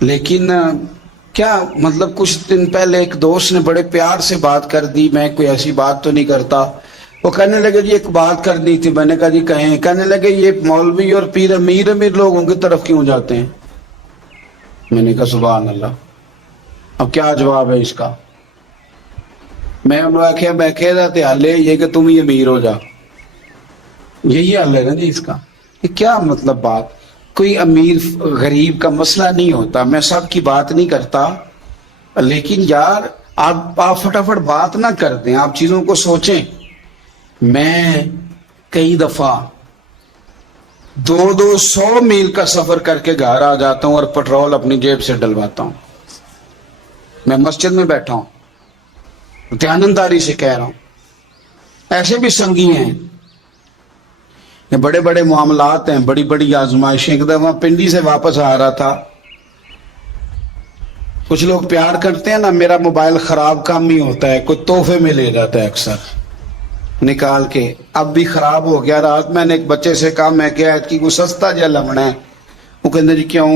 لیکن کیا مطلب کچھ دن پہلے ایک دوست نے بڑے پیار سے بات کر دی، میں کوئی ایسی بات تو نہیں کرتا، وہ کہنے لگے جی ایک بات کرنی تھی، میں نے کہا جی کہیں، کہنے لگے یہ مولوی اور پیر امیر لوگوں کی طرف کیوں جاتے ہیں؟ میں نے کہا سبحان اللہ، اب کیا جواب ہے اس کا؟ میں کہہ رہا تھا حل ہے یہ کہ تم ہی امیر ہو جا، یہی حل ہے نا جی اس کا۔ یہ کیا مطلب بات؟ کوئی امیر غریب کا مسئلہ نہیں ہوتا، میں سب کی بات نہیں کرتا، لیکن یار آپ فٹافٹ بات نہ کر دیں، آپ چیزوں کو سوچیں۔ میں کئی دفعہ 200 میل کا سفر کر کے گھر آ جاتا ہوں اور پیٹرول اپنی جیب سے ڈلواتا ہوں۔ میں مسجد میں بیٹھا ہوں، دیانتداری سے کہہ رہا ہوں، ایسے بھی سنگی ہیں، یہ بڑے بڑے معاملات ہیں، بڑی بڑی آزمائشیں۔ ایک دفعہ پنڈی سے واپس آ رہا تھا، کچھ لوگ پیار کرتے ہیں نا، میرا موبائل خراب کام ہی ہوتا ہے، کوئی تحفے میں لے جاتا ہے اکثر نکال کے، اب بھی خراب ہو گیا۔ رات میں نے ایک بچے سے کہا، میں کیا کہ کوئی سستا جا لمنا ہے، وہ کہندے جی کیوں؟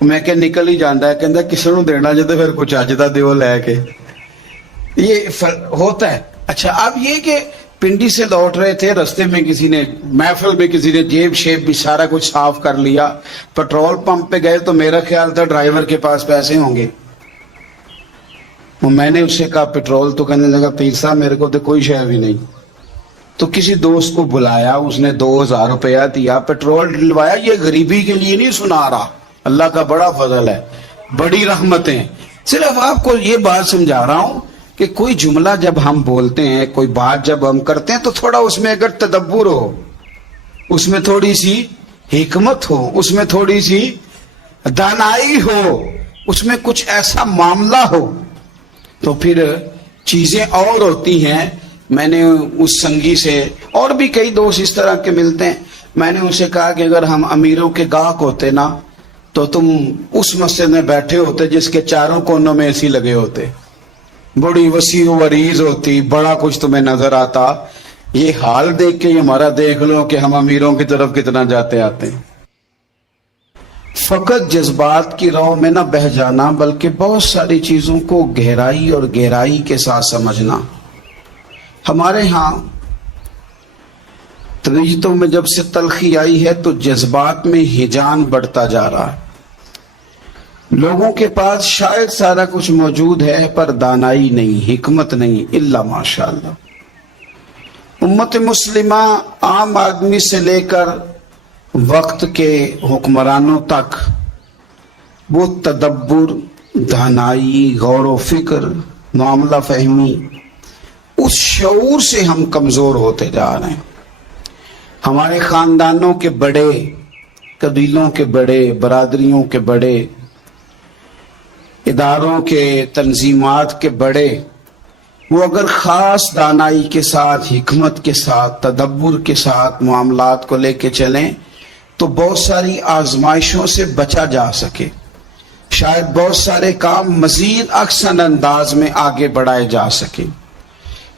میں کہ نکل ہی جانا ہے، کہندہ کسی نو دینا جے تو پھر کچھ اجدا دیو لے کے، یہ ہوتا ہے۔ اچھا اب یہ کہ پنڈی سے لوٹ رہے تھے، رستے میں کسی نے محفل میں کسی نے جیب شیب بھی سارا کچھ صاف کر لیا، پیٹرول پمپ پہ گئے تو میرا خیال تھا ڈرائیور کے پاس پیسے ہوں گے، میں نے اس سے کہا پیٹرول، تو کہنے لگا پیر صاحب میرے کو تو کوئی شے بھی نہیں۔ تو کسی دوست کو بلایا، اس نے 2000 روپیہ دیا، پیٹرول ڈلوایا۔ یہ غریبی کے لیے نہیں سنا رہا، اللہ کا بڑا فضل ہے، بڑی رحمتیں۔ صرف آپ کو یہ بات سمجھا رہا ہوں کہ کوئی جملہ جب ہم بولتے ہیں، کوئی بات جب ہم کرتے ہیں، تو تھوڑا اس میں اگر تدبر ہو، اس میں تھوڑی سی حکمت ہو، اس میں تھوڑی سی دانائی ہو، اس میں کچھ ایسا معاملہ ہو، تو پھر چیزیں اور ہوتی ہیں۔ میں نے اس سنگی سے، اور بھی کئی دوست اس طرح کے ملتے ہیں، میں نے اسے کہا کہ اگر ہم امیروں کے گاہک ہوتے نا تو تم اس مسجد میں بیٹھے ہوتے جس کے چاروں کونوں میں ایسی لگے ہوتے، بڑی وسیع و عریض ہوتی، بڑا کچھ تمہیں نظر آتا۔ یہ حال دیکھ کے ہمارا دیکھ لو کہ ہم امیروں کی طرف کتنا جاتے آتے ہیں۔ فقط جذبات کی راہ میں نہ بہہ جانا، بلکہ بہت ساری چیزوں کو گہرائی اور گہرائی کے ساتھ سمجھنا۔ ہمارے ہاں تنیتوں میں جب سے تلخی آئی ہے تو جذبات میں ہیجان بڑھتا جا رہا ہے۔ لوگوں کے پاس شاید سارا کچھ موجود ہے پر دانائی نہیں، حکمت نہیں، الا ماشاءاللہ۔ امت مسلمہ عام آدمی سے لے کر وقت کے حکمرانوں تک وہ تدبر، دانائی، غور و فکر، معاملہ فہمی، اس شعور سے ہم کمزور ہوتے جا رہے ہیں۔ ہمارے خاندانوں کے بڑے، قبیلوں کے بڑے، برادریوں کے بڑے، اداروں کے، تنظیمات کے بڑے، وہ اگر خاص دانائی کے ساتھ، حکمت کے ساتھ، تدبر کے ساتھ معاملات کو لے کے چلیں تو بہت ساری آزمائشوں سے بچا جا سکے، شاید بہت سارے کام مزید احسن انداز میں آگے بڑھائے جا سکے۔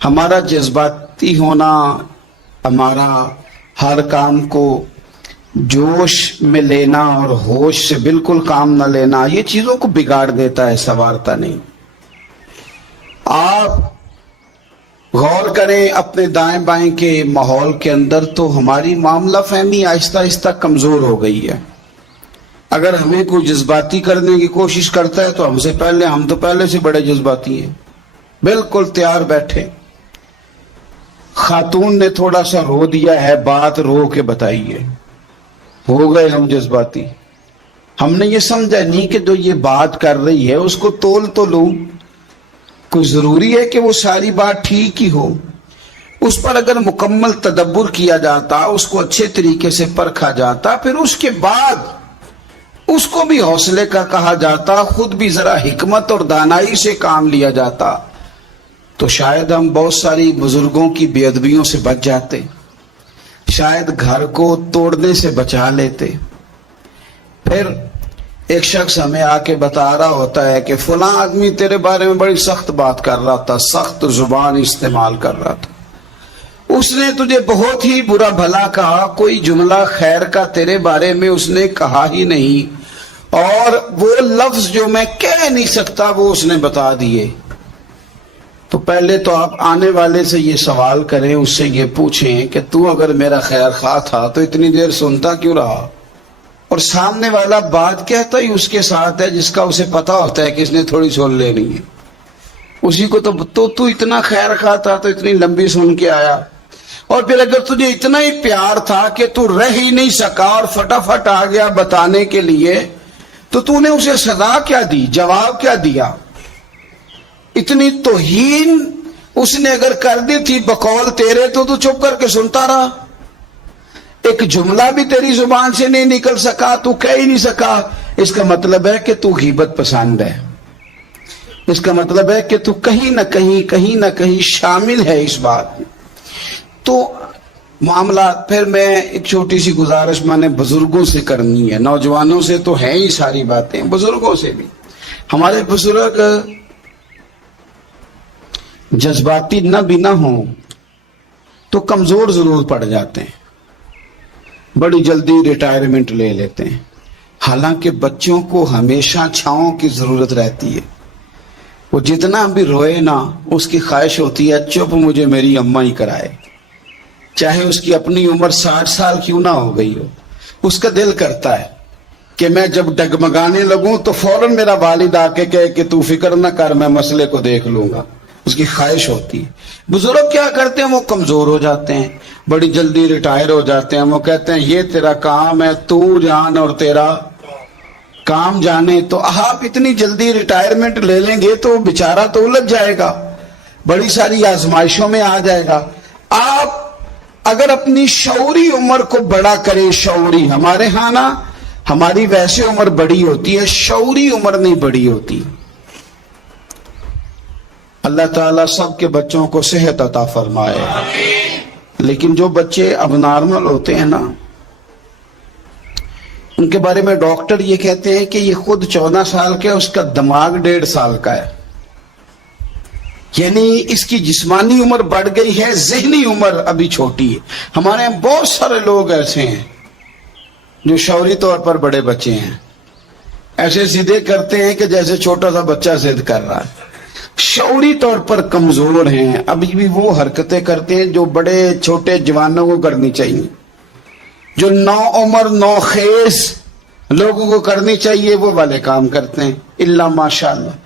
ہمارا جذباتی ہونا، ہمارا ہر کام کو جوش میں لینا اور ہوش سے بالکل کام نہ لینا، یہ چیزوں کو بگاڑ دیتا ہے، سنوارتا نہیں۔ آپ غور کریں اپنے دائیں بائیں کے ماحول کے اندر تو ہماری معاملہ فہمی آہستہ آہستہ کمزور ہو گئی ہے۔ اگر ہمیں کوئی جذباتی کرنے کی کوشش کرتا ہے تو ہم تو پہلے سے بڑے جذباتی ہیں، بالکل تیار بیٹھے۔ خاتون نے تھوڑا سا رو دیا ہے، بات رو کے بتائیے، ہو گئے ہم جذباتی۔ ہم نے یہ سمجھا نہیں کہ جو یہ بات کر رہی ہے اس کو تول تو لوں، کوئی ضروری ہے کہ وہ ساری بات ٹھیک ہی ہو۔ اس پر اگر مکمل تدبر کیا جاتا، اس کو اچھے طریقے سے پرکھا جاتا، پھر اس کے بعد اس کو بھی حوصلے کا کہا جاتا، خود بھی ذرا حکمت اور دانائی سے کام لیا جاتا، تو شاید ہم بہت ساری بزرگوں کی بے ادبیوں سے بچ جاتے، شاید گھر کو توڑنے سے بچا لیتے۔ پھر ایک شخص ہمیں آ کے بتا رہا ہوتا ہے کہ فلاں آدمی تیرے بارے میں بڑی سخت بات کر رہا تھا، سخت زبان استعمال کر رہا تھا، اس نے تجھے بہت ہی برا بھلا کہا، کوئی جملہ خیر کا تیرے بارے میں اس نے کہا ہی نہیں، اور وہ لفظ جو میں کہہ نہیں سکتا وہ اس نے بتا دیے. تو پہلے تو آپ آنے والے سے یہ سوال کریں, اس سے یہ پوچھیں کہ تو اگر میرا خیر خواہ تھا تو اتنی دیر سنتا کیوں رہا؟ اور سامنے والا بات کہتا ہی اس کے ساتھ ہے جس کا اسے پتا ہوتا ہے کہ اس نے تھوڑی سن لینی ہے. اسی کو تو اتنا خیر خواہ تھا تو اتنی لمبی سن کے آیا. اور پھر اگر تجھے اتنا ہی پیار تھا کہ تو رہ ہی نہیں سکا اور فٹافٹ آ گیا بتانے کے لیے, تو نے اسے سزا کیا دی, جواب کیا دیا؟ اتنی توہین اس نے اگر کر دی تھی بقول تیرے تو چپ کر کے سنتا رہا. ایک جملہ بھی تیری زبان سے نہیں نکل سکا, تو کہہ ہی نہیں سکا. اس کا مطلب ہے کہ تو غیبت پسند ہے. اس کا مطلب ہے کہ تو کہیں نہ کہیں شامل ہے اس بات میں. تو معاملات پھر میں ایک چھوٹی سی گزارش میں نے بزرگوں سے کرنی ہے. نوجوانوں سے تو ہیں ہی ساری باتیں, بزرگوں سے بھی. ہمارے بزرگ جذباتی نہ بھی نہ ہوں تو کمزور ضرور پڑ جاتے ہیں, بڑی جلدی ریٹائرمنٹ لے لیتے ہیں. حالانکہ بچوں کو ہمیشہ چھاؤں کی ضرورت رہتی ہے. وہ جتنا بھی روئے نا, اس کی خواہش ہوتی ہے چپ مجھے میری اماں ہی کرائے, چاہے اس کی اپنی عمر 60 سال کیوں نہ ہو گئی ہو. اس کا دل کرتا ہے کہ میں جب ڈگمگانے لگوں تو فوراً میرا والد آ کے کہے کہ تو فکر نہ کر, میں مسئلے کو دیکھ لوں گا. اس کی خواہش ہوتی ہے. بزرگ کیا کرتے ہیں, وہ کمزور ہو جاتے ہیں, بڑی جلدی ریٹائر ہو جاتے ہیں. وہ کہتے ہیں یہ تیرا کام ہے, تو جان اور تیرا کام جانے. تو آپ اتنی جلدی ریٹائرمنٹ لے لیں گے تو بیچارہ تو الجھ جائے گا, بڑی ساری آزمائشوں میں آ جائے گا. آپ اگر اپنی شعوری عمر کو بڑا کریں, شعوری, ہمارے ہاں نا ہماری ویسے عمر بڑی ہوتی ہے, شعوری عمر نہیں بڑی ہوتی. اللہ تعالیٰ سب کے بچوں کو صحت عطا فرمائے. لیکن جو بچے اب نارمل ہوتے ہیں نا, ان کے بارے میں ڈاکٹر یہ کہتے ہیں کہ یہ خود 14 سال کا ہے, اس کا دماغ 1.5 سال کا ہے. یعنی اس کی جسمانی عمر بڑھ گئی ہے, ذہنی عمر ابھی چھوٹی ہے. ہمارے یہاں بہت سارے لوگ ایسے ہیں جو شعوری طور پر بڑے بچے ہیں, ایسے ضدیں کرتے ہیں کہ جیسے چھوٹا سا بچہ ضد کر رہا ہے. شعوری طور پر کمزور ہیں, ابھی بھی وہ حرکتیں کرتے ہیں جو بڑے چھوٹے جوانوں کو کرنی چاہیے, جو نو عمر نو خیز لوگوں کو کرنی چاہیے وہ والے کام کرتے ہیں. اللہ ماشاء اللہ.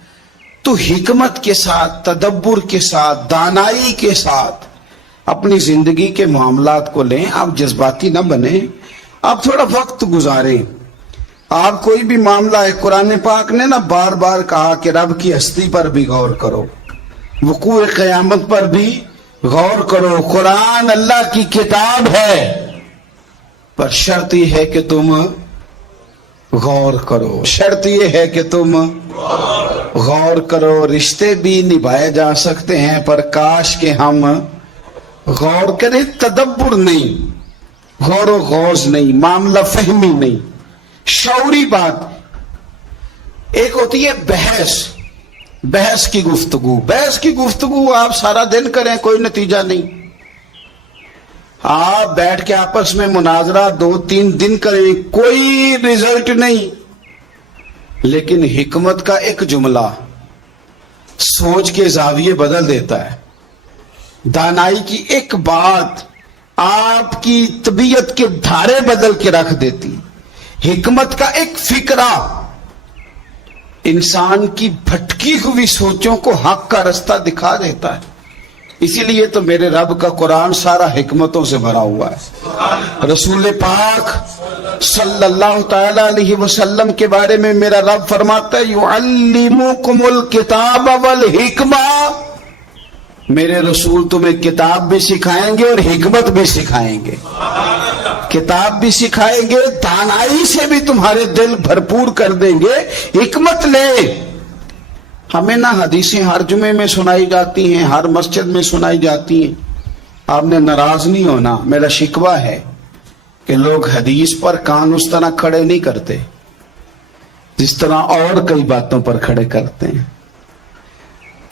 تو حکمت کے ساتھ, تدبر کے ساتھ, دانائی کے ساتھ اپنی زندگی کے معاملات کو لیں. آپ جذباتی نہ بنیں, آپ تھوڑا وقت گزاریں. آپ کوئی بھی معاملہ ہے, قرآن پاک نے نا بار بار کہا کہ رب کی ہستی پر بھی غور کرو, وقوع قیامت پر بھی غور کرو. قرآن اللہ کی کتاب ہے, پر شرط یہ ہے کہ تم غور کرو. شرط یہ ہے کہ تم غور کرو. رشتے بھی نبھائے جا سکتے ہیں, پر کاش کہ ہم غور کریں. تدبر نہیں, غور و غوض نہیں, معاملہ فہمی نہیں, شعوری بات. ایک ہوتی ہے بحث کی گفتگو. بحث کی گفتگو آپ سارا دن کریں, کوئی نتیجہ نہیں. آپ بیٹھ کے آپس میں مناظرہ 2-3 دن کریں, کوئی رزلٹ نہیں. لیکن حکمت کا ایک جملہ سوچ کے زاویے بدل دیتا ہے. دانائی کی ایک بات آپ کی طبیعت کے دھارے بدل کے رکھ دیتی. حکمت کا ایک فکرہ انسان کی بھٹکی ہوئی سوچوں کو حق کا رستہ دکھا دیتا ہے. اسی لیے تو میرے رب کا قرآن سارا حکمتوں سے بھرا ہوا ہے. رسول پاک صلی اللہ تعالی علیہ وسلم کے بارے میں میرا رب فرماتا ہے یعلمکم الکتاب والحکمہ. میرے رسول تمہیں کتاب بھی سکھائیں گے اور حکمت بھی سکھائیں گے. کتاب بھی سکھائیں گے, دانائی سے بھی تمہارے دل بھرپور کر دیں گے. حکمت لے. ہمیں نہ حدیثیں ہر جمعے میں سنائی جاتی ہیں, ہر مسجد میں سنائی جاتی ہیں. آپ نے ناراض نہیں ہونا, میرا شکوہ ہے کہ لوگ حدیث پر کان اس طرح کھڑے نہیں کرتے جس طرح اور کئی باتوں پر کھڑے کرتے ہیں.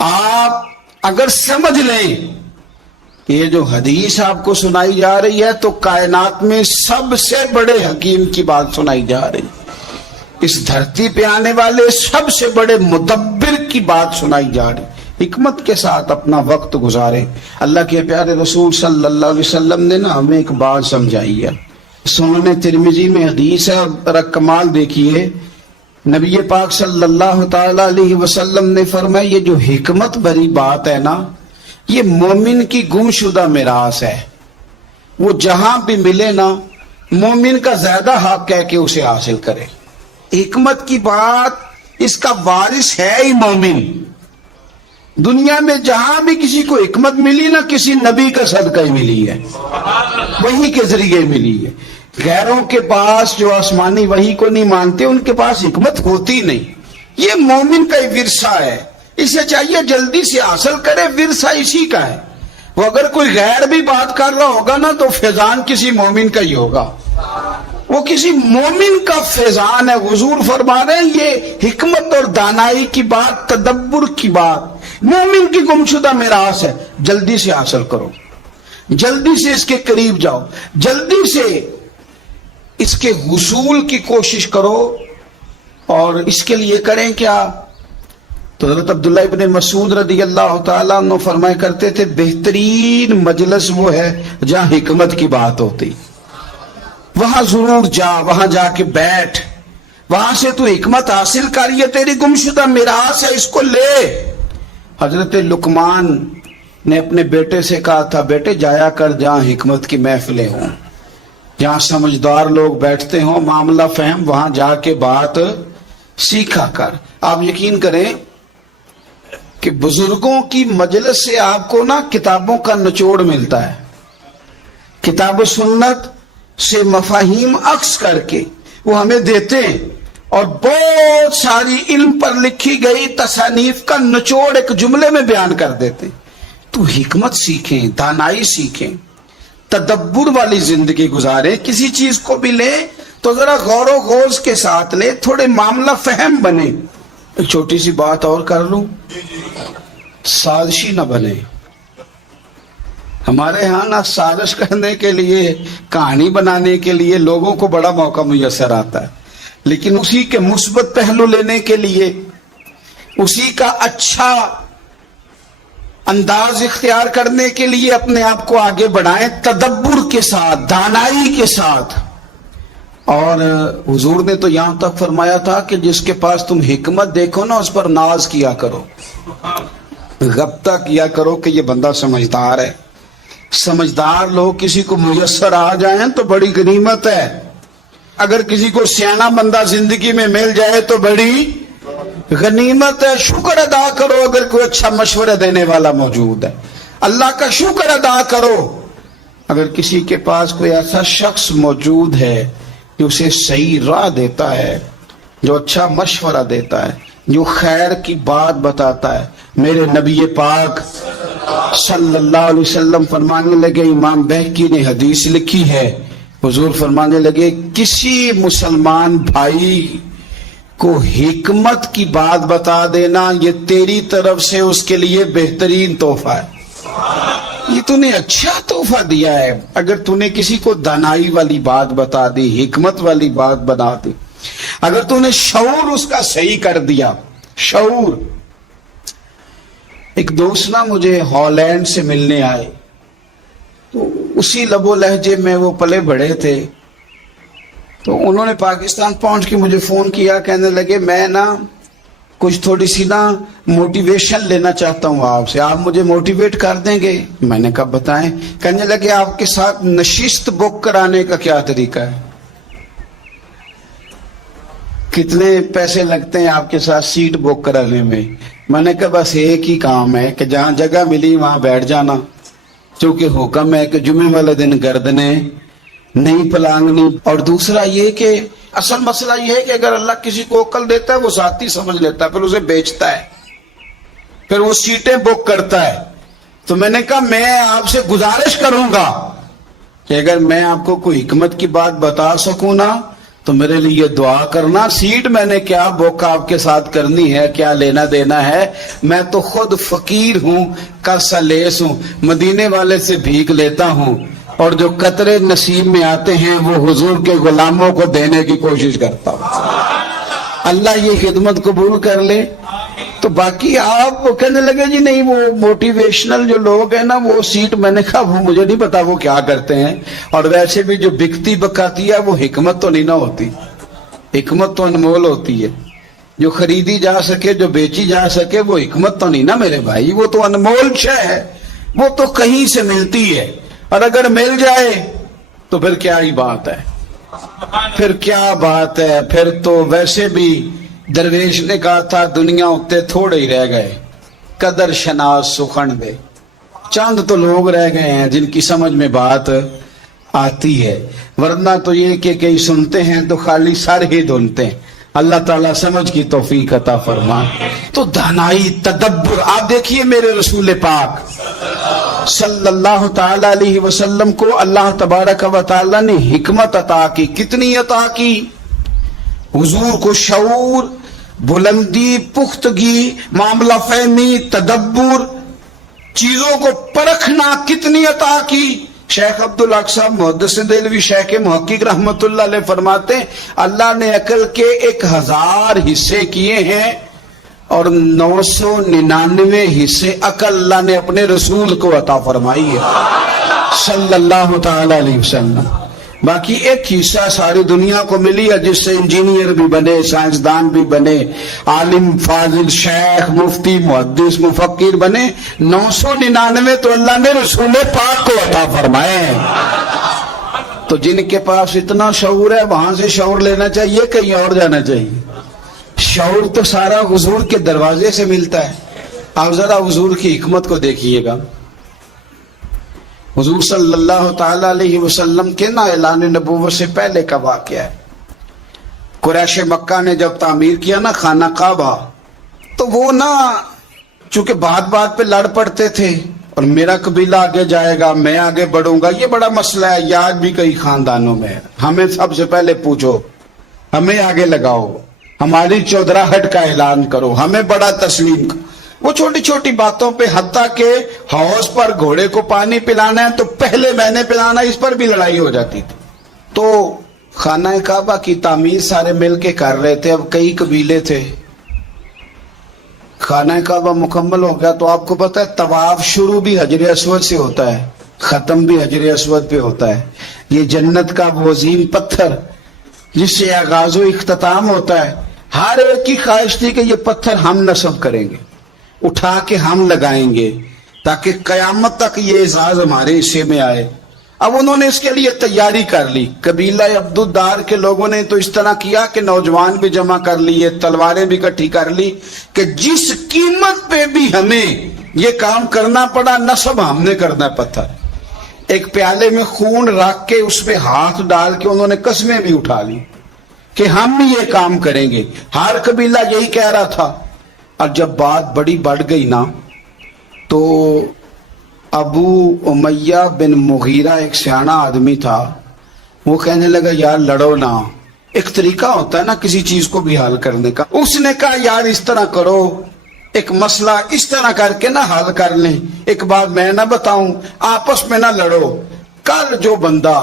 آپ اگر سمجھ لیں کہ یہ جو حدیث آپ کو سنائی جا رہی ہے تو کائنات میں سب سے بڑے حکیم کی بات سنائی جا رہی. اس دھرتی پہ آنے والے سب سے بڑے مدبر کی بات سنائی جا رہی، حکمت کے ساتھ اپنا وقت گزارے۔ اللہ کے پیارے رسول صلی اللہ علیہ وسلم نے نا ہمیں ایک بات سمجھائی ہے، سنن ترمذی میں حدیث ہے، اور کمال دیکھیے، نبی پاک صلی اللہ تعالی علیہ وسلم نے فرمایا یہ جو حکمت بھری بات ہے نا، یہ مومن کی گم شدہ میراث ہے، وہ جہاں بھی ملے نا مومن کا زیادہ حق ہے کہ اسے حاصل کرے۔ حکمت کی بات اس کا وارث ہے ہی مومن۔ دنیا میں جہاں بھی کسی کو حکمت ملی نا کسی نبی کا صدقہ ہی ملی ہے، وہی کے ذریعے ملی ہے۔ غیروں کے پاس جو آسمانی وحی کو نہیں مانتے ان کے پاس حکمت ہوتی نہیں، یہ مومن کا ہی ورثہ ہے، اسے چاہیے جلدی سے حاصل کرے، ورثہ اسی کا ہے۔ وہ اگر کوئی غیر بھی بات کر رہا ہوگا نا تو فیضان کسی مومن کا ہی ہوگا، وہ کسی مومن کا فیضان ہے۔ حضور فرما رہے ہیں یہ حکمت اور دانائی کی بات، تدبر کی بات مومن کی گمشدہ میراث ہے، جلدی سے حاصل کرو، جلدی سے اس کے قریب جاؤ، جلدی سے اس کے حصول کی کوشش کرو۔ اور اس کے لیے کریں کیا؟ تو حضرت عبداللہ ابن مسعود رضی اللہ تعالیٰ عنہ فرمایا کرتے تھے بہترین مجلس وہ ہے جہاں حکمت کی بات ہوتی، وہاں ضرور جا، وہاں جا کے بیٹھ، وہاں سے تو حکمت حاصل کر، یہ تیری گمشدہ میراث ہے، اس کو لے۔ حضرت لقمان نے اپنے بیٹے سے کہا تھا بیٹے جایا کر جہاں حکمت کی محفلیں ہوں، جہاں سمجھدار لوگ بیٹھتے ہوں، معاملہ فہم، وہاں جا کے بات سیکھا کر۔ آپ یقین کریں کہ بزرگوں کی مجلس سے آپ کو نا کتابوں کا نچوڑ ملتا ہے، کتاب و سنت سے مفاہیم عکس کر کے وہ ہمیں دیتے ہیں، اور بہت ساری علم پر لکھی گئی تصانیف کا نچوڑ ایک جملے میں بیان کر دیتے ہیں۔ تو حکمت سیکھیں، دانائی سیکھیں، تدبر والی زندگی گزاریں، کسی چیز کو بھی لیں تو ذرا غور و خوض کے ساتھ لیں، تھوڑے معاملہ فہم بنے۔ ایک چھوٹی سی بات اور کر لوں، سازشی نہ بنے۔ ہمارے ہاں نا سازش کرنے کے لیے، کہانی بنانے کے لیے لوگوں کو بڑا موقع میسر آتا ہے، لیکن اسی کے مثبت پہلو لینے کے لیے، اسی کا اچھا انداز اختیار کرنے کے لیے اپنے آپ کو آگے بڑھائیں، تدبر کے ساتھ، دانائی کے ساتھ۔ اور حضور نے تو یہاں تک فرمایا تھا کہ جس کے پاس تم حکمت دیکھو نا اس پر ناز کیا کرو، غبطہ کیا کرو کہ یہ بندہ سمجھدار ہے۔ سمجھدار لوگ کسی کو میسر آ جائیں تو بڑی غنیمت ہے، اگر کسی کو سیانا بندہ زندگی میں مل جائے تو بڑی غنیمت ہے۔ شکر ادا کرو اگر کوئی اچھا مشورہ دینے والا موجود ہے، اللہ کا شکر ادا کرو اگر کسی کے پاس کوئی ایسا شخص موجود ہے جو اسے صحیح راہ دیتا ہے، جو اچھا مشورہ دیتا ہے، جو خیر کی بات بتاتا ہے۔ میرے نبی پاک صلی اللہ علیہ وسلم فرمانے لگے، امام بہقی نے حدیث لکھی ہے، حضور فرمانے لگے کسی مسلمان بھائی کو حکمت کی بات بتا دینا یہ تیری طرف سے اس کے لیے بہترین تحفہ ہے۔ یہ تو نے اچھا تحفہ دیا ہے اگر تو نے کسی کو دانائی والی بات بتا دی، حکمت والی بات بنا دی، اگر تو نے شعور اس کا صحیح کر دیا۔ شعور، ایک دوست نا مجھے ہالینڈ سے ملنے آئے، تو اسی لب و لہجے میں وہ پلے بڑے تھے، تو انہوں نے پاکستان پہنچ کے مجھے فون کیا، کہنے لگے میں نا کچھ تھوڑی سی نا موٹیویشن لینا چاہتا ہوں آپ سے، آپ مجھے موٹیویٹ کر دیں گے؟ میں نے کہا بتائیں۔ کہنے لگے آپ کے ساتھ نشست بک کرانے کا کیا طریقہ ہے، کتنے پیسے لگتے ہیں آپ کے ساتھ سیٹ بک کرانے میں؟ میں نے کہا بس ایک ہی کام ہے کہ جہاں جگہ ملی وہاں بیٹھ جانا، چونکہ حکم ہے کہ جمعے والے دن گردنیں نہیں پلانگنی۔ اور دوسرا یہ کہ اصل مسئلہ یہ ہے کہ اگر اللہ کسی کو عقل دیتا ہے وہ ذاتی سمجھ لیتا ہے، پھر اسے بیچتا ہے، پھر وہ سیٹیں بک کرتا ہے۔ تو میں نے کہا میں آپ سے گزارش کروں گا کہ اگر میں آپ کو کوئی حکمت کی بات بتا سکوں نا تو میرے لیے دعا کرنا۔ سیٹ میں نے کیا بک آپ کے ساتھ کرنی ہے، کیا لینا دینا ہے، میں تو خود فقیر ہوں، کسلیس ہوں، مدینے والے سے بھیک لیتا ہوں، اور جو قطرے نصیب میں آتے ہیں وہ حضور کے غلاموں کو دینے کی کوشش کرتا ہوں۔ اللہ یہ خدمت قبول کر لے. تو باقی آپ کہنے لگے جی نہیں وہ موٹیویشنل جو لوگ ہیں نا وہ سیٹ. میں نے کہا وہ مجھے نہیں پتا وہ کیا کرتے ہیں, اور ویسے بھی جو بکتی بکاتی ہے وہ حکمت تو نہیں نہ ہوتی. حکمت تو انمول ہوتی ہے, جو خریدی جا سکے جو بیچی جا سکے وہ حکمت تو نہیں نا میرے بھائی, وہ تو انمول شے ہے, وہ تو کہیں سے ملتی ہے. اور اگر مل جائے تو پھر کیا ہی بات ہے, پھر کیا بات ہے. پھر تو ویسے بھی درویش نے کہا تھا دنیا اتے تھوڑے ہی رہ گئے, قدر شناس سخن دے. چند تو لوگ رہ گئے ہیں جن کی سمجھ میں بات آتی ہے, ورنہ تو یہ کہ کئی سنتے ہیں تو خالی سر ہی دھنتے ہیں. اللہ تعالیٰ سمجھ کی توفیق عطا فرما. تو دانائی تدبر, آپ دیکھیے میرے رسول پاک صلی اللہ تعالی علیہ وسلم کو اللہ تبارک و تعالی نے حکمت عطا کی. کتنی عطا کی؟ حضور کو شعور, بلندی, پختگی, معاملہ فہمی, تدبر, چیزوں کو پرکھنا کتنی عطا کی. شیخ عبدالحق صاحب محدث دہلوی شیخ محقق رحمت اللہ علیہ فرماتے ہیں اللہ نے عقل کے 1000 حصے کیے ہیں اور 999 حصے عقل اللہ نے اپنے رسول کو عطا فرمائی ہے صلی اللہ تعالی علیہ وسلم. باقی ایک حصہ ساری دنیا کو ملی ہے جس سے انجینئر بھی بنے, سائنسدان بھی بنے, عالم فاضل شیخ مفتی محدث مفکر بنے. 999 تو اللہ نے رسول پاک کو عطا فرمائے ہیں. تو جن کے پاس اتنا شعور ہے وہاں سے شعور لینا چاہیے, کہیں اور جانا چاہیے. شعور تو سارا حضور کے دروازے سے ملتا ہے. آپ ذرا حضور کی حکمت کو دیکھیے گا. حضور صلی اللہ تعالی علیہ وسلم کے نا اعلان نبوت سے پہلے کا واقعہ ہے. قریش مکہ نے جب تعمیر کیا نا خانہ کعبہ, تو وہ نا چونکہ بات بات پہ لڑ پڑتے تھے اور میرا قبیلہ آگے جائے گا میں آگے بڑھوں گا, یہ بڑا مسئلہ ہے. یہ آج بھی کئی خاندانوں میں ہے. ہمیں سب سے پہلے پوچھو, ہمیں آگے لگاؤ, ہماری چودراہٹ کا اعلان کرو, ہمیں بڑا تسلیم کرو. وہ چھوٹی چھوٹی باتوں پہ, حتیٰ کہ حوض پر گھوڑے کو پانی پلانا ہے تو پہلے میں نے پلانا, اس پر بھی لڑائی ہو جاتی تھی. تو خانہ کعبہ کی تعمیر سارے مل کے کر رہے تھے. اب کئی قبیلے تھے. خانہ کعبہ مکمل ہو گیا تو آپ کو پتا ہے طواف شروع بھی حجر اسود سے ہوتا ہے, ختم بھی حجر اسود پہ ہوتا ہے. یہ جنت کا وہ عظیم پتھر جس سے آغاز و اختتام ہوتا ہے. ہر ایک کی خواہش تھی کہ یہ پتھر ہم نصب کریں گے, اٹھا کے ہم لگائیں گے تاکہ قیامت تک یہ اعزاز ہمارے حصے میں آئے. اب انہوں نے اس کے لیے تیاری کر لی. قبیلہ عبدالدار کے لوگوں نے تو اس طرح کیا کہ نوجوان بھی جمع کر لیے, تلواریں بھی اکٹھی کر لی کہ جس قیمت پہ بھی ہمیں یہ کام کرنا پڑا نصب ہم نے کرنا ہے پتھر. ایک پیالے میں خون رکھ کے اس پہ ہاتھ ڈال کے انہوں نے قسمیں بھی اٹھا لی کہ ہم بھی یہ کام کریں گے. ہر قبیلہ یہی کہہ رہا تھا. اور جب بات بڑی بڑھ گئی نا تو ابو امیہ بن مغیرہ ایک سیاںا آدمی تھا, وہ کہنے لگا یار لڑو نا, ایک طریقہ ہوتا ہے نا کسی چیز کو بھی حل کرنے کا. اس نے کہا یار اس طرح کرو, ایک مسئلہ اس طرح کر کے نہ حل کر لیں, ایک بات میں نہ بتاؤں, آپس میں نہ لڑو. کل جو بندہ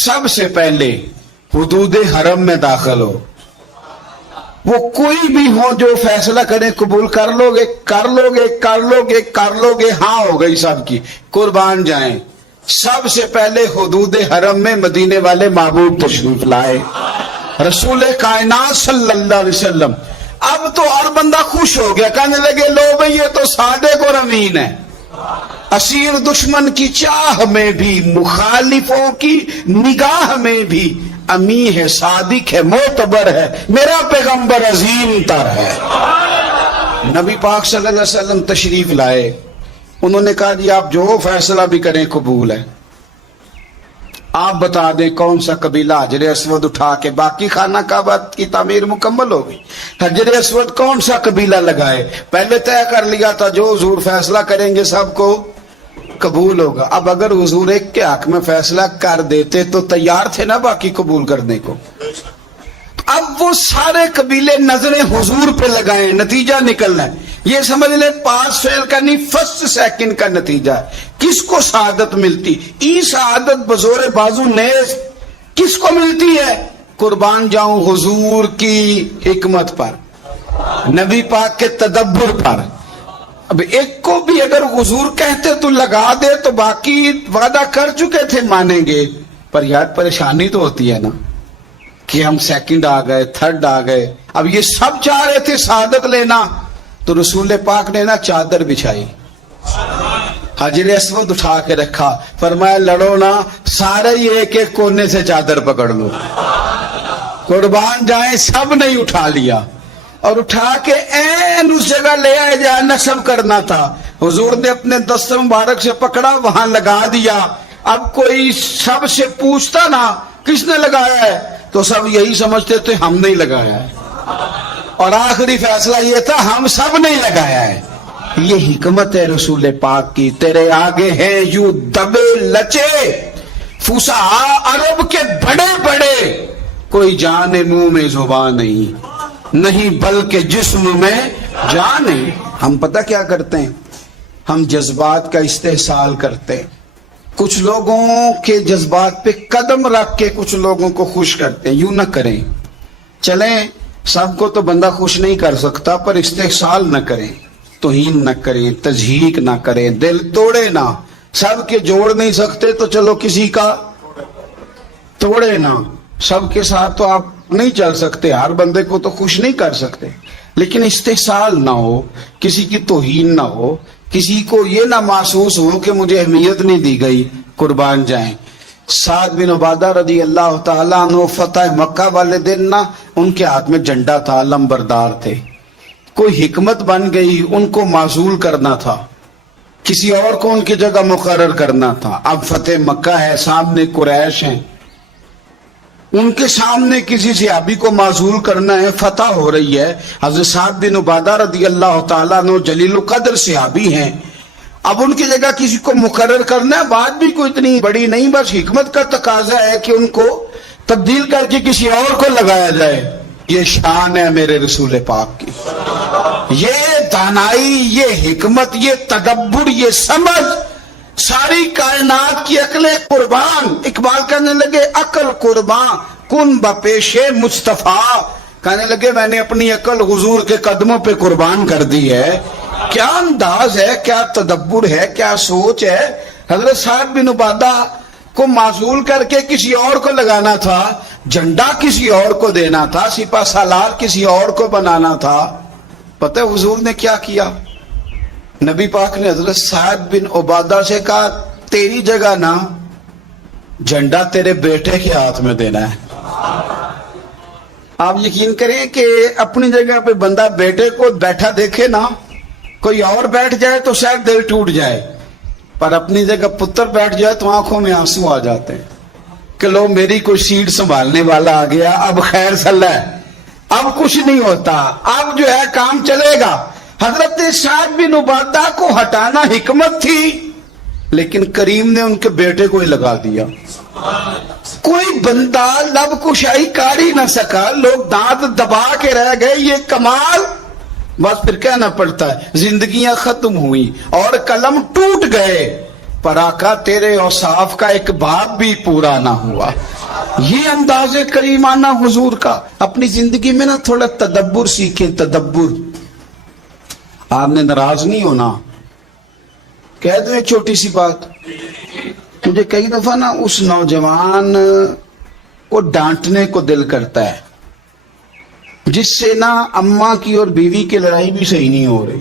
سب سے پہلے حدود حرم میں داخل ہو, وہ کوئی بھی ہو جو فیصلہ کرے قبول کر لو گے, کر لو گے, کر لو گے, کر لو گے, ہاں ہو گئی سب کی, قربان جائیں. سب سے پہلے حدود حرم میں مدینے والے محبوب تشریف لائے, رسول کائنات صلی اللہ علیہ وسلم. اب تو ہر بندہ خوش ہو گیا, کہنے لگے لو بھئی یہ تو صادق اور امین ہے. اسیر دشمن کی چاہ میں بھی, مخالفوں کی نگاہ میں بھی امی ہے, صادق ہے, معتبر ہے, میرا پیغمبر عظیم تر ہے. نبی پاک صلی اللہ علیہ وسلم تشریف لائے. انہوں نے کہا جی آپ جو فیصلہ بھی کریں قبول ہے. آپ بتا دیں کون سا قبیلہ حجر اسود اٹھا کے, باقی خانہ کعبہ کی تعمیر مکمل ہو گئی, حجر اسود کون سا قبیلہ لگائے. پہلے طے کر لیا تھا جو حضور فیصلہ کریں گے سب کو قبول ہوگا. اب اگر حضور ایک کے حق میں فیصلہ کر دیتے تو تیار تھے نا باقی قبول کرنے کو. اب وہ سارے قبیلے نظریں حضور پہ لگائیں, نتیجہ نکلنا ہے. یہ سمجھ لیں پاس فیل کا نہیں, فرسٹ سیکنڈ کا نتیجہ ہے. کس کو سعادت ملتی؟ ای سعادت بزور بازو نیز کس کو ملتی ہے؟ قربان جاؤں حضور کی حکمت پر, نبی پاک کے تدبر پر. اب ایک کو بھی اگر حضور کہتے تو لگا دے تو باقی وعدہ کر چکے تھے مانیں گے, پر یار پریشانی تو ہوتی ہے نا کہ ہم سیکنڈ آ گئے, تھرڈ آ گئے. اب یہ سب چاہ رہے تھے سعادت لینا, تو رسول پاک نے نا چادر بچھائی, حجر اسود اٹھا کے رکھا, فرمایا لڑو نا, سارے ہی ایک ایک کونے سے چادر پکڑ لو. قربان جائیں سب نے اٹھا لیا اور اٹھا کے این اس جگہ لے آئے جہاں نصب کرنا تھا. حضور نے اپنے دست مبارک سے پکڑا, وہاں لگا دیا. اب کوئی سب سے پوچھتا نا کس نے لگایا ہے, تو سب یہی سمجھتے تھے ہم نے لگایا ہے, اور آخری فیصلہ یہ تھا ہم سب نے لگایا ہے. یہ حکمت ہے رسول پاک کی. تیرے آگے ہیں یوں دبے لچے فصحاء عرب کے بڑے بڑے, کوئی جان منہ میں زبان نہیں بلکہ جسم میں جان ہے. ہم پتہ کیا کرتے ہیں, ہم جذبات کا استحصال کرتے ہیں. کچھ لوگوں کے جذبات پہ قدم رکھ کے کچھ لوگوں کو خوش کرتے ہیں. یوں نہ کریں, چلیں سب کو تو بندہ خوش نہیں کر سکتا, پر استحصال نہ کریں, توہین نہ کریں, تضحیک نہ کریں, دل توڑے نہ. سب کے جوڑ نہیں سکتے تو چلو کسی کا توڑے نہ. سب کے ساتھ تو آپ نہیں چل سکتے, ہر بندے کو تو خوش نہیں کر سکتے, لیکن استحصال نہ ہو, کسی کی توہین نہ ہو, کسی کو یہ نہ محسوس ہو کہ مجھے اہمیت نہیں دی گئی. قربان جائیں سعد بن عبادہ رضی اللہ تعالیٰ عنہ فتح مکہ والے دن نا ان کے ہاتھ میں جھنڈا تھا, لمبردار تھے. کوئی حکمت بن گئی, ان کو معزول کرنا تھا, کسی اور کو ان کی جگہ مقرر کرنا تھا. اب فتح مکہ ہے, سامنے قریش ہیں, ان کے سامنے کسی صحابی کو معزول کرنا ہے, فتح ہو رہی ہے. حضرت سعد بن عبادہ رضی اللہ تعالیٰ عنہ جلیل القدر صحابی ہیں, اب ان کی جگہ کسی کو مقرر کرنا ہے. بات بھی کوئی اتنی بڑی نہیں, بس حکمت کا تقاضا ہے کہ ان کو تبدیل کر کے کسی اور کو لگایا جائے. یہ شان ہے میرے رسول پاک کی, یہ دانائی, یہ حکمت, یہ تدبر, یہ سمجھ, ساری کائنات کی عقلیں قربان. اقبال کہنے لگے عقل قربان کن بپیش مصطفیٰ, کہنے لگے میں نے اپنی عقل حضور کے قدموں پہ قربان کر دی ہے. کیا انداز ہے, کیا تدبر ہے, کیا سوچ ہے. حضرت سعد بن عبادہ کو معزول کر کے کسی اور کو لگانا تھا, جھنڈا کسی اور کو دینا تھا, سپہ سالار کسی اور کو بنانا تھا. پتہ ہے حضور نے کیا کیا؟ نبی پاک نے حضرت سعد بن عبادہ سے کہا تیری جگہ نا جھنڈا تیرے بیٹے کے ہاتھ میں دینا ہے. آپ یقین کریں کہ اپنی جگہ پہ بندہ بیٹے کو بیٹھا دیکھے نا, کوئی اور بیٹھ جائے تو شاید دل ٹوٹ جائے, پر اپنی جگہ پتر بیٹھ جائے تو آنکھوں میں آنسو آ جاتے ہیں کہ لو میری کوئی سیٹ سنبھالنے والا آ گیا, اب خیر صلاح ہے, اب کچھ نہیں ہوتا, اب جو ہے کام چلے گا. حضرت سعد بن عبادہ کو ہٹانا حکمت تھی, لیکن کریم نے ان کے بیٹے کو ہی لگا دیا. کوئی بندہ لب کشائی کر ہی نہ سکا, لوگ دانت دبا کے رہ گئے. یہ کمال, بس پھر کہنا پڑتا ہے زندگیاں ختم ہوئی اور قلم ٹوٹ گئے, پر آقا تیرے اوصاف کا ایک باب بھی پورا نہ ہوا. یہ انداز کریمانہ حضور کا. اپنی زندگی میں نا تھوڑا تدبر سیکھیں, تدبر. آپ نے ناراض نہیں ہونا. کہہ دوں ایک چھوٹی سی بات, مجھے کئی دفعہ نا اس نوجوان کو ڈانٹنے کو دل کرتا ہے جس سے نا اماں کی اور بیوی کی لڑائی بھی صحیح نہیں ہو رہی.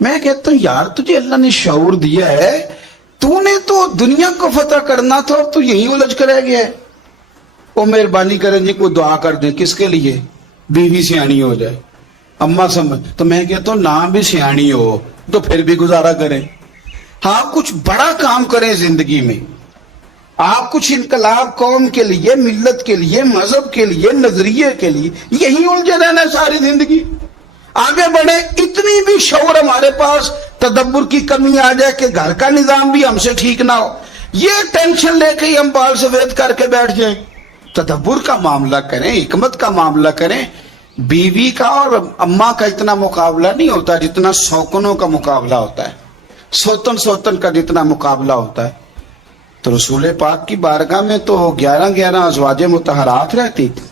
میں کہتا ہوں یار تجھے اللہ نے شعور دیا ہے, تو نے تو دنیا کو فتح کرنا تھا اور تو یہی الجھ کر رہ گیا ہے. وہ مہربانی کریں جی کوئی دعا کر دیں, کس کے لیے؟ بیوی سیانی ہو جائے, اماں سمجھ. تو میں کہتا ہوں نہ بھی سیانی ہو تو پھر بھی گزارا کریں. ہاں کچھ بڑا کام کریں زندگی میں. آپ کچھ انقلاب قوم کے لیے, ملت کے لیے, مذہب کے لیے, نظریے کے لیے, یہی الجھے رہنا ساری زندگی. آگے بڑھے. اتنی بھی شعور ہمارے پاس, تدبر کی کمی آ جائے کہ گھر کا نظام بھی ہم سے ٹھیک نہ ہو, یہ ٹینشن لے کے ہی ہم بال سفید کر کے بیٹھ جائیں. تدبر کا معاملہ کریں, حکمت کا معاملہ کریں. بیوی کا اور اماں کا اتنا مقابلہ نہیں ہوتا جتنا سوکنوں کا مقابلہ ہوتا ہے, سوتن کا جتنا مقابلہ ہوتا ہے. تو رسول پاک کی بارگاہ میں تو 11 ازواج مطہرات رہتی تھی,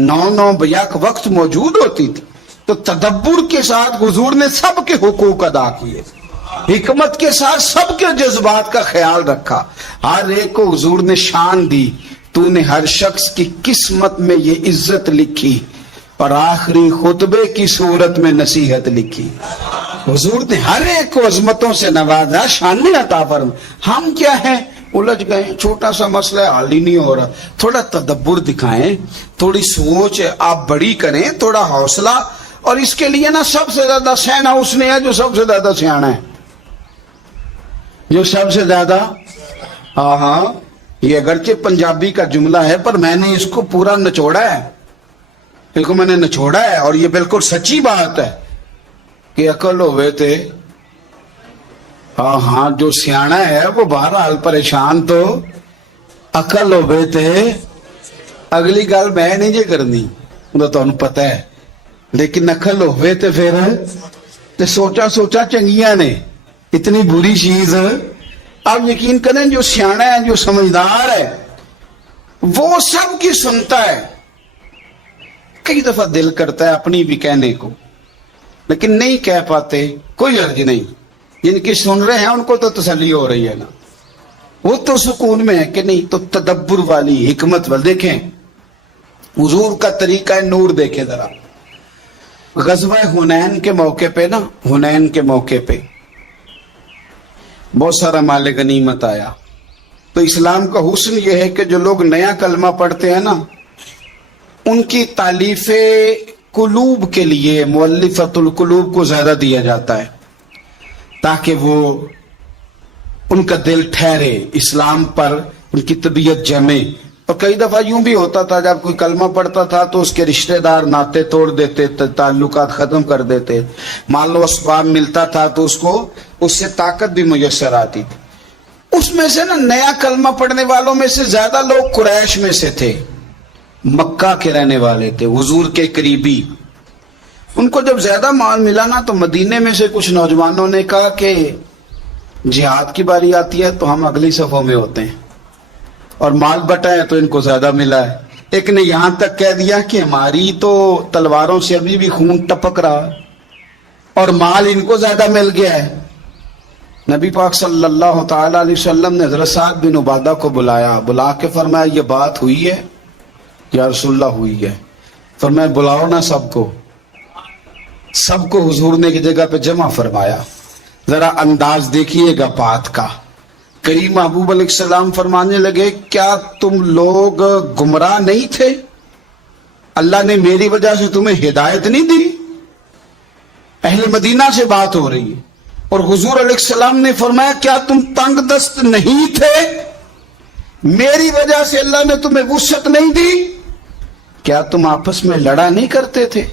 9 بیک وقت موجود ہوتی تھی. تو تدبر کے ساتھ حضور نے سب کے حقوق ادا کیے, حکمت کے ساتھ سب کے جذبات کا خیال رکھا, ہر ایک کو حضور نے شان دی. تو نے ہر شخص کی قسمت میں یہ عزت لکھی اور آخری خطبے کی صورت میں نصیحت لکھی. حضور نے ہر ایک کو عظمتوں سے نوازا, شان عطا فرمائی. ہم کیا ہیں, الجھ گئے, چھوٹا سا مسئلہ حل ہی نہیں ہو رہا. تھوڑا تدبر دکھائیں, تھوڑی سوچ آپ بڑی کریں, تھوڑا حوصلہ. اور اس کے لیے نا سب سے زیادہ سینا اس نے ہے جو سب سے زیادہ سیانا ہے, جو سب سے زیادہ. ہاں یہ اگرچہ پنجابی کا جملہ ہے پر میں نے اس کو پورا نچوڑا ہے, اس کو میں نے نچوڑا ہے, اور یہ بالکل سچی بات ہے کہ عقل ہوئے تھے. ہاں جو سیانا ہے وہ بہرحال پریشان تو عقل ہوئے تھے. اگلی گل میں نہیں جے کرنی, وہ تو انہوں پتہ ہے, لیکن عقل ہوئے تھے پھر تے سوچا چنگیاں نے, اتنی بری چیز. آپ یقین کریں جو سیانا ہے, جو سمجھدار ہے, وہ سب کی سنتا ہے. کئی دفعہ دل کرتا ہے اپنی بھی کہنے کو, لیکن نہیں کہہ پاتے. کوئی عرض نہیں, جن کی سن رہے ہیں ان کو تو تسلی ہو رہی ہے نا, وہ تو سکون میں ہے کہ نہیں. تو تدبر والی حکمت والی دیکھیں حضور کا طریقہ نور دیکھیں ذرا. غزوہ حنین کے موقع پہ نا, حنین کے موقع پہ بہت سارا مال غنیمت آیا. تو اسلام کا حسن یہ ہے کہ جو لوگ نیا کلمہ پڑھتے ہیں نا, ان کی تالیف قلوب کے لیے مؤلفۃ القلوب کو زیادہ دیا جاتا ہے, تاکہ وہ ان کا دل ٹھہرے اسلام پر, ان کی طبیعت جمے. اور کئی دفعہ یوں بھی ہوتا تھا, جب کوئی کلمہ پڑھتا تھا تو اس کے رشتہ دار ناطے توڑ دیتے, تعلقات ختم کر دیتے. مال و اسباب ملتا تھا تو اس کو اس سے طاقت بھی میسر آتی تھی. اس میں سے نا نیا کلمہ پڑھنے والوں میں سے زیادہ لوگ قریش میں سے تھے, مکہ کے رہنے والے تھے, حضور کے قریبی. ان کو جب زیادہ مال ملا نا تو مدینے میں سے کچھ نوجوانوں نے کہا کہ جہاد کی باری آتی ہے تو ہم اگلی صفوں میں ہوتے ہیں, اور مال بٹا ہے تو ان کو زیادہ ملا ہے. ایک نے یہاں تک کہہ دیا کہ ہماری تو تلواروں سے ابھی بھی خون ٹپک رہا اور مال ان کو زیادہ مل گیا ہے. نبی پاک صلی اللہ تعالی علیہ وسلم نے حضرت سعد بن عبادہ کو بلایا, بلا کے فرمایا یہ بات ہوئی ہے یا رسول اللہ ہوئی ہے؟ فرمایا بلاؤ نا سب کو حضور نے کی جگہ پہ جمع فرمایا. ذرا انداز دیکھیے گا بات کا. کریم محبوب علیہ السلام فرمانے لگے کیا تم لوگ گمراہ نہیں تھے؟ اللہ نے میری وجہ سے تمہیں ہدایت نہیں دی؟ اہل مدینہ سے بات ہو رہی ہے, اور حضور علیہ السلام نے فرمایا کیا تم تنگ دست نہیں تھے؟ میری وجہ سے اللہ نے تمہیں وسعت نہیں دی؟ کیا تم آپس میں لڑا نہیں کرتے تھے؟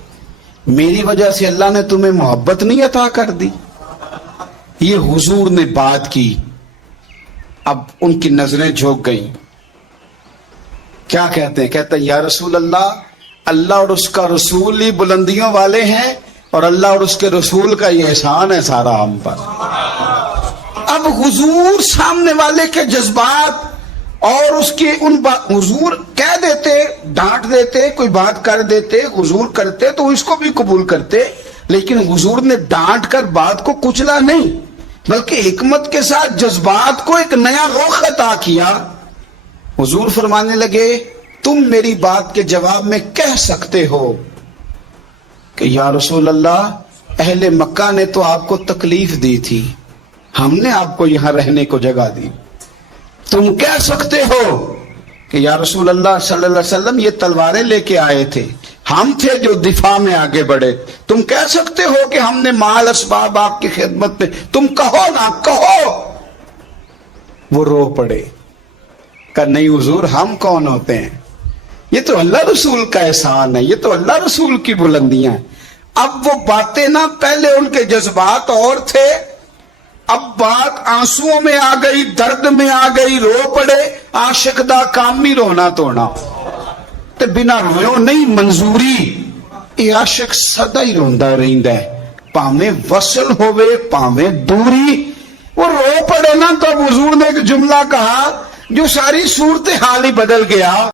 میری وجہ سے اللہ نے تمہیں محبت نہیں عطا کر دی؟ یہ حضور نے بات کی. اب ان کی نظریں جھک گئیں. کیا کہتے ہیں؟ کہتے ہیں یا رسول اللہ اور اس کا رسول ہی بلندیوں والے ہیں, اور اللہ اور اس کے رسول کا یہ احسان ہے سارا ہم پر. اب حضور سامنے والے کے جذبات اور اس کے حضور کہہ دیتے, ڈانٹ دیتے, کوئی بات کر دیتے, حضور کرتے تو اس کو بھی قبول کرتے, لیکن حضور نے ڈانٹ کر بات کو کچلا نہیں, بلکہ حکمت کے ساتھ جذبات کو ایک نیا رخ عطا کیا. حضور فرمانے لگے تم میری بات کے جواب میں کہہ سکتے ہو کہ یا رسول اللہ اہل مکہ نے تو آپ کو تکلیف دی تھی, ہم نے آپ کو یہاں رہنے کو جگہ دی. تم کہہ سکتے ہو کہ یا رسول اللہ صلی اللہ علیہ وسلم یہ تلواریں لے کے آئے تھے, ہم تھے جو دفاع میں آگے بڑھے. تم کہہ سکتے ہو کہ ہم نے مال اسباب آپ کی خدمت میں, تم کہو نا کہو. وہ رو پڑے, کہ نہیں حضور ہم کون ہوتے ہیں, یہ تو اللہ رسول کا احسان ہے, یہ تو اللہ رسول کی بلندیاں ہیں. اب وہ باتیں نا, پہلے ان کے جذبات اور تھے, اب بات آنسوؤں میں آ گئی, درد میں آ گئی, رو پڑے. عاشق دا کام نہیں رونا توڑنا, تے بنا رویوں نہیں منظوری. یہ عاشق سدا ہی روندا رہندا ہے, پاویں وصل ہوئے پاویں دوری. وہ رو پڑے نا تو اب حضور نے ایک جملہ کہا جو ساری صورت حال ہی بدل گیا.